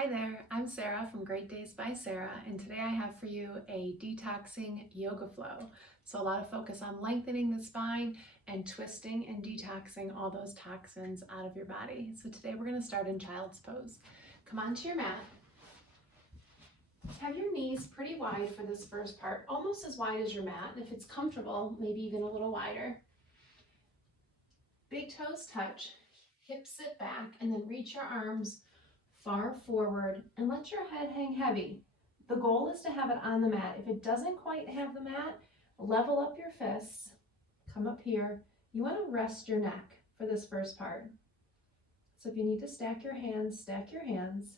Hi there, I'm Sarah from Great Days by Sarah, and today I have for you a detoxing yoga flow. So a lot of focus on lengthening the spine and twisting and detoxing all those toxins out of your body. So today we're going to start in child's pose. Come onto your mat. Have your knees pretty wide for this first part, almost as wide as your mat. And if it's comfortable, maybe even a little wider. Big toes touch, hips sit back, and then reach your arms far forward and let your head hang heavy. The goal is to have it on the mat. If it doesn't quite have the mat, level up your fists, come up here. You want to rest your neck for this first part. So if you need to stack your hands, stack your hands.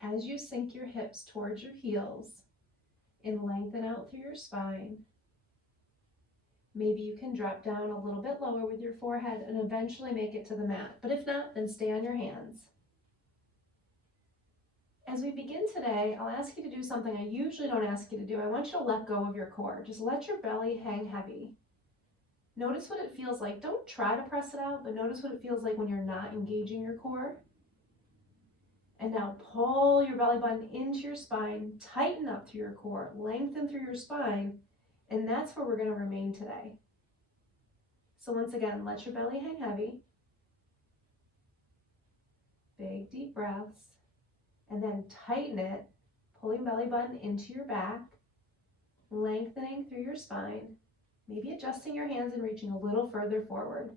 As you sink your hips towards your heels and lengthen out through your spine, maybe you can drop down a little bit lower with your forehead and eventually make it to the mat. But if not, then stay on your hands. As we begin today, I'll ask you to do something I usually don't ask you to do. I want you to let go of your core. Just let your belly hang heavy. Notice what it feels like. Don't try to press it out, but notice what it feels like when you're not engaging your core. And now pull your belly button into your spine, tighten up through your core, lengthen through your spine, and that's where we're going to remain today. So once again, let your belly hang heavy. Big deep breaths. And then tighten it, pulling belly button into your back, lengthening through your spine, maybe adjusting your hands and reaching a little further forward.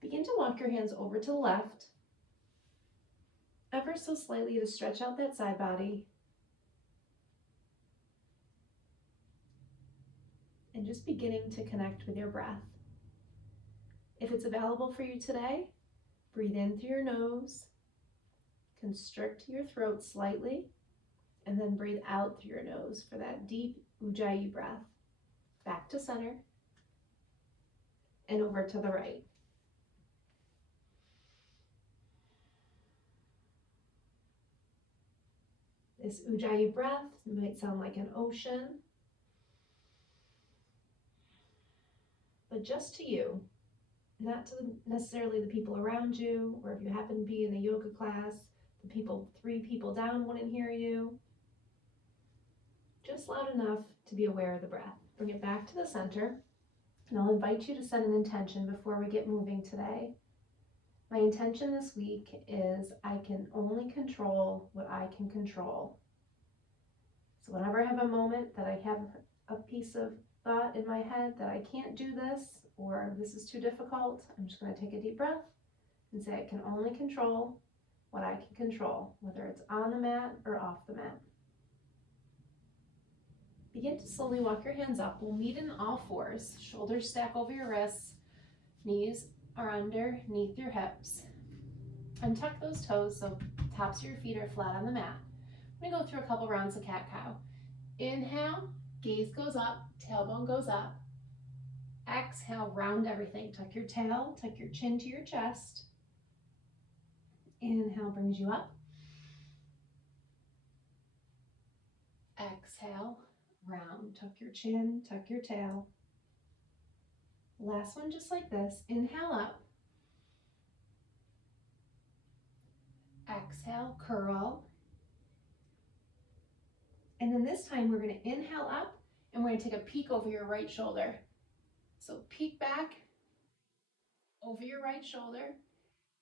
Begin to walk your hands over to the left, ever so slightly to stretch out that side body. And just beginning to connect with your breath. If it's available for you today, breathe in through your nose, constrict your throat slightly, and then breathe out through your nose for that deep Ujjayi breath. Back to center, and over to the right. This Ujjayi breath might sound like an ocean, but just to you, not to necessarily the people around you, or if you happen to be in a yoga class, the people 3 people down wouldn't hear you. Just loud enough to be aware of the breath. Bring it back to the center, and I'll invite you to set an intention before we get moving today. My intention this week is I can only control what I can control. So whenever I have a moment that I have a piece of thought in my head that I can't do this, or this is too difficult, I'm just going to take a deep breath and say I can only control what I can control, whether it's on the mat or off the mat. Begin to slowly walk your hands up. We'll meet in all fours. Shoulders stack over your wrists. Knees are underneath your hips. Untuck those toes so tops of your feet are flat on the mat. I'm going to go through a couple rounds of cat-cow. Inhale, gaze goes up, tailbone goes up. Exhale, round everything. Tuck your tail, tuck your chin to your chest. Inhale brings you up. Exhale, round. Tuck your chin, tuck your tail. Last one just like this. Inhale up. Exhale, curl. And then this time we're going to inhale up and we're going to take a peek over your right shoulder. So peek back over your right shoulder,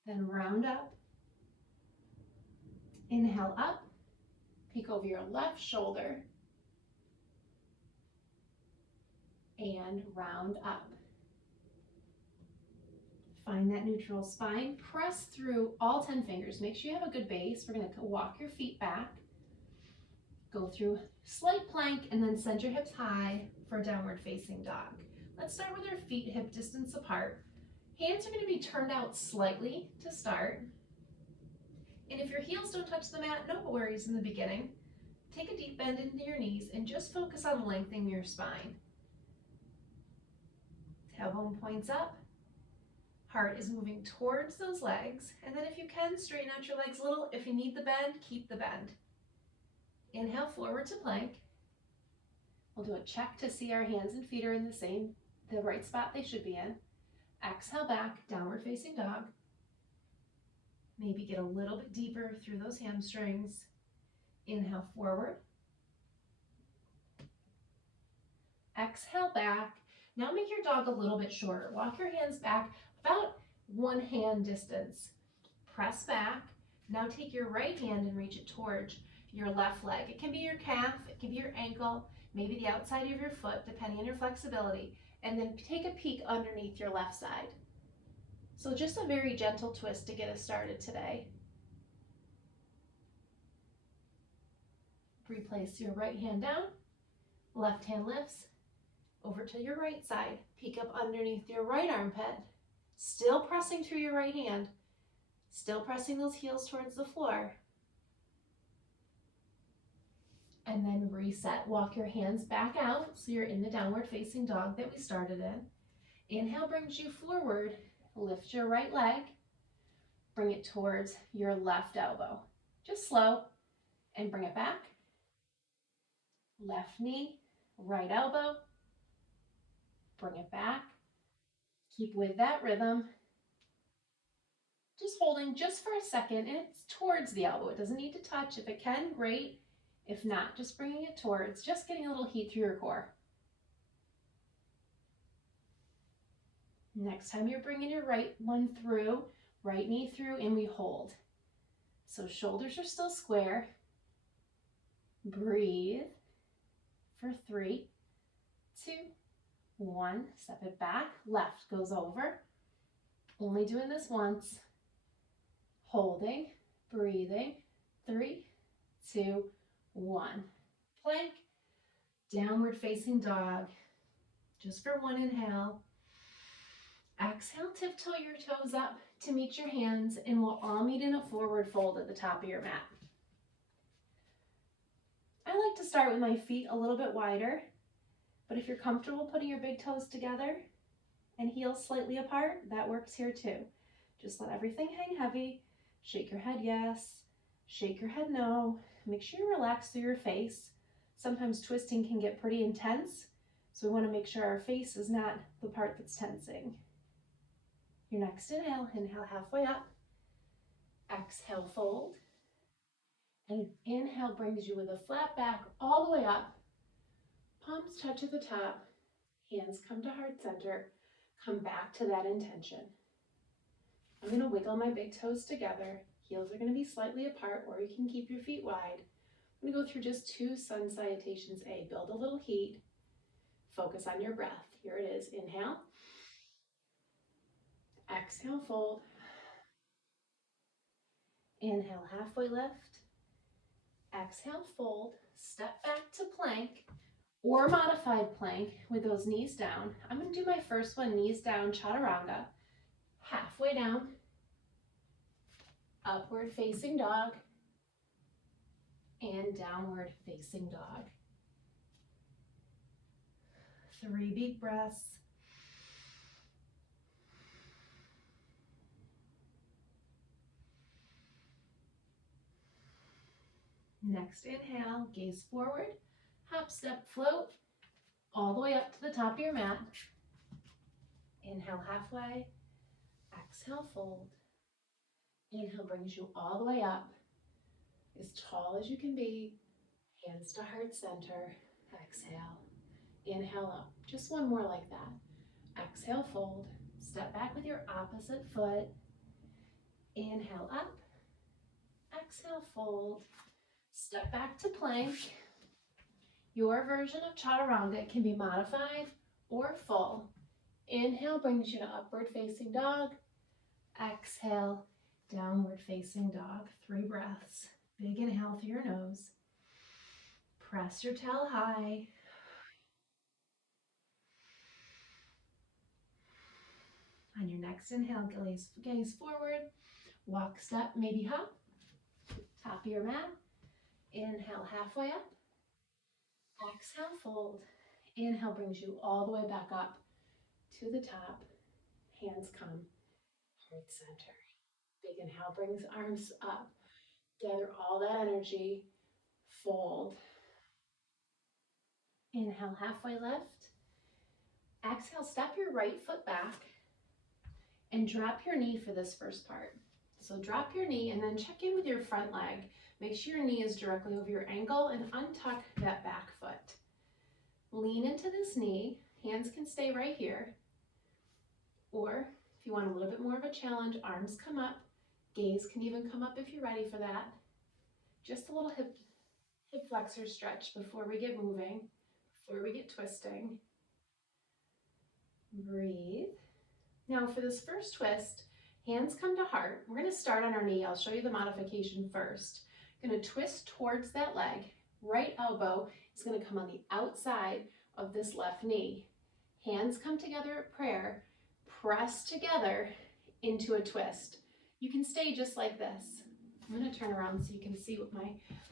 then round up. Inhale up, peek over your left shoulder, and round up. Find that neutral spine. Press through all 10 fingers. Make sure you have a good base. We're going to walk your feet back. Go through slight plank and then send your hips high for downward facing dog. Let's start with our feet hip distance apart. Hands are going to be turned out slightly to start. And if your heels don't touch the mat, no worries in the beginning. Take a deep bend into your knees and just focus on lengthening your spine. Tailbone points up. Heart is moving towards those legs. And then if you can, straighten out your legs a little. If you need the bend, keep the bend. Inhale forward to plank. We'll do a check to see our hands and feet are in the right spot they should be in. Exhale back, downward facing dog. Maybe get a little bit deeper through those hamstrings. Inhale forward. Exhale back. Now make your dog a little bit shorter. Walk your hands back about 1 hand distance. Press back. Now take your right hand and reach it towards your left leg. It can be your calf, it can be your ankle, maybe the outside of your foot, depending on your flexibility. And then take a peek underneath your left side. So just a very gentle twist to get us started today. Replace your right hand down, left hand lifts, over to your right side. Peek up underneath your right armpit, still pressing through your right hand, still pressing those heels towards the floor. And then reset, walk your hands back out so you're in the downward facing dog that we started in. Inhale brings you forward, lift your right leg, bring it towards your left elbow. Just slow, and bring it back. Left knee, right elbow, bring it back. Keep with that rhythm. Just holding just for a second, and it's towards the elbow. It doesn't need to touch. If it can, great. If not, just bringing it towards, just getting a little heat through your core. Next time you're bringing your right one through, right knee through, and we hold. So shoulders are still square. Breathe for 3, 2, 1. Step it back. Left goes over. Only doing this once. Holding, breathing. 3, 2, 1. Plank, downward facing dog. Just for 1 inhale. Exhale, tiptoe your toes up to meet your hands, and we'll all meet in a forward fold at the top of your mat. I like to start with my feet a little bit wider, but if you're comfortable putting your big toes together and heels slightly apart, that works here too. Just let everything hang heavy. Shake your head yes, shake your head no. Make sure you relax through your face. Sometimes twisting can get pretty intense, so we want to make sure our face is not the part that's tensing. Your next inhale, inhale halfway up. Exhale, fold. And inhale brings you with a flat back all the way up. Palms touch at the top. Hands come to heart center. Come back to that intention. I'm going to wiggle my big toes together. Heels are going to be slightly apart, or you can keep your feet wide. I'm going to go through just 2 sun salutations A. Build a little heat. Focus on your breath. Here it is. Inhale. Exhale, fold. Inhale, halfway lift. Exhale, fold. Step back to plank or modified plank with those knees down. I'm going to do my first one, knees down, chaturanga. Halfway down. Upward facing dog. And downward facing dog. 3 deep breaths. Next inhale, gaze forward, hop, step, float, all the way up to the top of your mat. Inhale halfway, exhale, fold. Inhale brings you all the way up, as tall as you can be, hands to heart center. Exhale, inhale up, just 1 more like that. Exhale, fold, step back with your opposite foot. Inhale up, exhale, fold. Step back to plank. Your version of chaturanga can be modified or full. Inhale brings you to upward facing dog. Exhale, downward facing dog. 3 breaths. Big inhale through your nose. Press your tail high. On your next inhale, gaze forward. Walk, step, maybe hop. Top of your mat. Inhale, halfway up. Exhale, fold. Inhale brings you all the way back up to the top. Hands come, heart center. Big inhale brings arms up. Gather all that energy. Fold. Inhale, halfway lift. Exhale, step your right foot back and drop your knee for this first part. So drop your knee and then check in with your front leg. Make sure your knee is directly over your ankle and untuck that back foot. Lean into this knee. Hands can stay right here. Or if you want a little bit more of a challenge, arms come up. Gaze can even come up if you're ready for that. Just a little hip flexor stretch before we get moving, before we get twisting. Breathe. Now for this first twist, hands come to heart. We're going to start on our knee. I'll show you the modification first. I'm going to twist towards that leg. Right elbow is going to come on the outside of this left knee. Hands come together at prayer. Press together into a twist. You can stay just like this. I'm going to turn around so you can see what my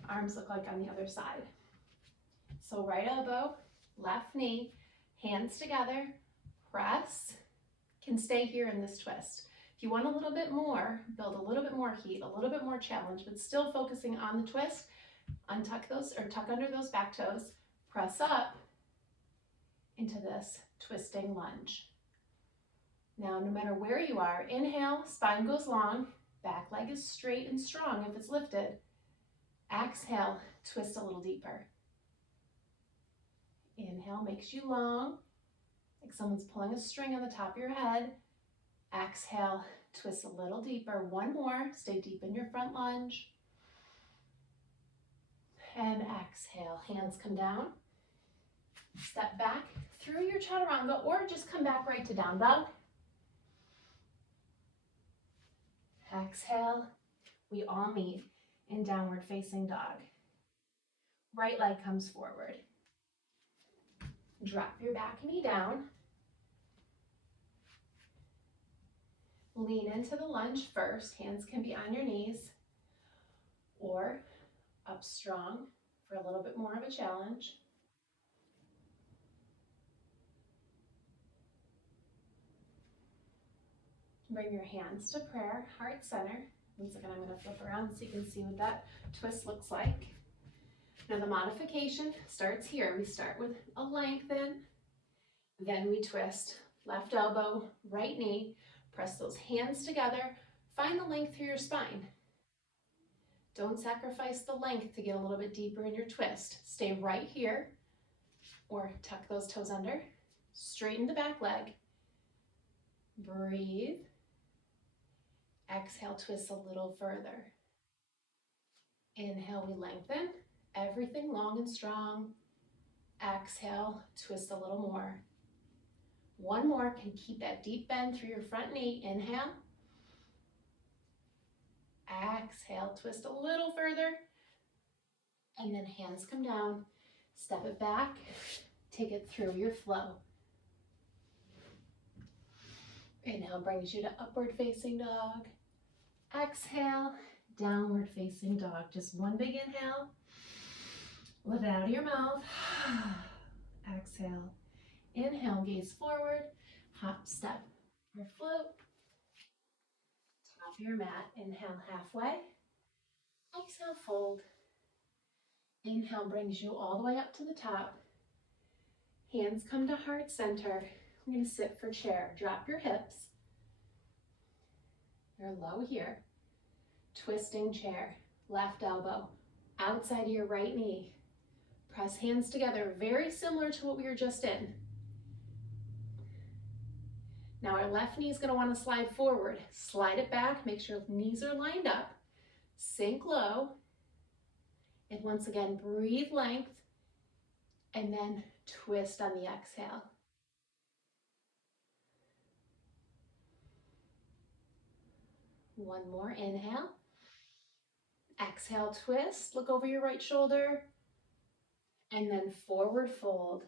arms look like on the other side. So right elbow, left knee, hands together, press. Can stay here in this twist. If you want a little bit more, build a little bit more heat, a little bit more challenge, but still focusing on the twist, untuck those or tuck under those back toes, press up into this twisting lunge. Now, no matter where you are, inhale, spine goes long, back leg is straight and strong if it's lifted. Exhale, twist a little deeper. Inhale makes you long, like someone's pulling a string on the top of your head. Exhale, twist a little deeper. One more, stay deep in your front lunge. And exhale, hands come down. Step back through your chaturanga or just come back right to down dog. Exhale, we all meet in downward facing dog. Right leg comes forward. Drop your back knee down. Lean into the lunge first. Hands can be on your knees or up strong for a little bit more of a challenge. Bring your hands to prayer, heart center. Once again, I'm going to flip around so you can see what that twist looks like. Now the modification starts here. We start with a lengthen, then we twist. Left elbow, right knee. Press those hands together. Find the length through your spine. Don't sacrifice the length to get a little bit deeper in your twist. Stay right here or tuck those toes under. Straighten the back leg. Breathe. Exhale, twist a little further. Inhale, we lengthen. Everything long and strong. Exhale, twist a little more. One more, can keep that deep bend through your front knee. Inhale. Exhale, twist a little further. And then hands come down. Step it back. Take it through your flow. Inhale brings you to upward facing dog. Exhale, downward facing dog. Just one big inhale. Let it out of your mouth. Exhale. Inhale, gaze forward. Hop, step, or float. Top of your mat. Inhale, halfway. Exhale, fold. Inhale brings you all the way up to the top. Hands come to heart center. We're going to sit for chair. Drop your hips. You're low here. Twisting chair. Left elbow outside of your right knee. Press hands together, very similar to what we were just in. Now our left knee is going to want to slide forward. Slide it back, make sure knees are lined up. Sink low. And once again, breathe length. And then twist on the exhale. One more, inhale. Exhale, twist. Look over your right shoulder. And then forward fold.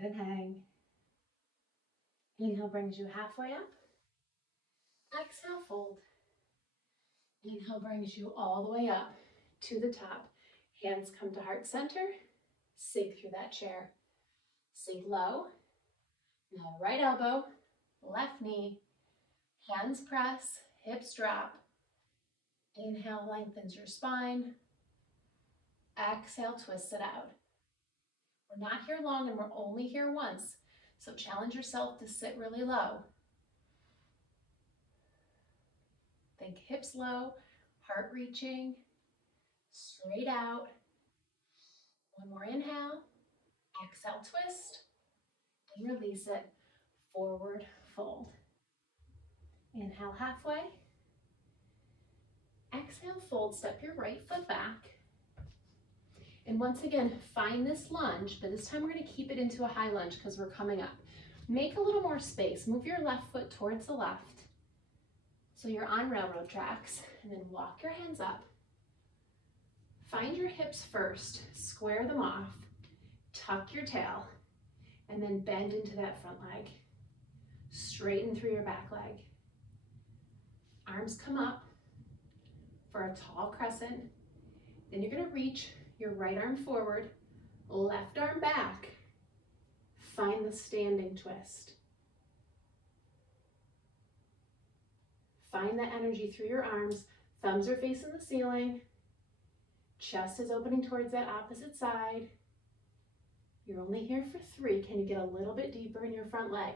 Let it hang. Inhale brings you halfway up. Exhale, fold. Inhale brings you all the way up to the top. Hands come to heart center. Sink through that chair. Sink low. Now right elbow, left knee. Hands press, hips drop. Inhale, lengthens your spine. Exhale, twist it out. We're not here long and we're only here once. So challenge yourself to sit really low. Think hips low, heart reaching, straight out. One more inhale, exhale, twist, and release it, forward fold. Inhale halfway. Exhale, fold, step your right foot back. And once again, find this lunge, but this time we're gonna keep it into a high lunge because we're coming up. Make a little more space. Move your left foot towards the left so you're on railroad tracks, and then walk your hands up. Find your hips first, square them off, tuck your tail, and then bend into that front leg. Straighten through your back leg. Arms come up for a tall crescent. Then you're gonna reach your right arm forward, left arm back. Find the standing twist. Find that energy through your arms. Thumbs are facing the ceiling. Chest is opening towards that opposite side. You're only here for 3. Can you get a little bit deeper in your front leg?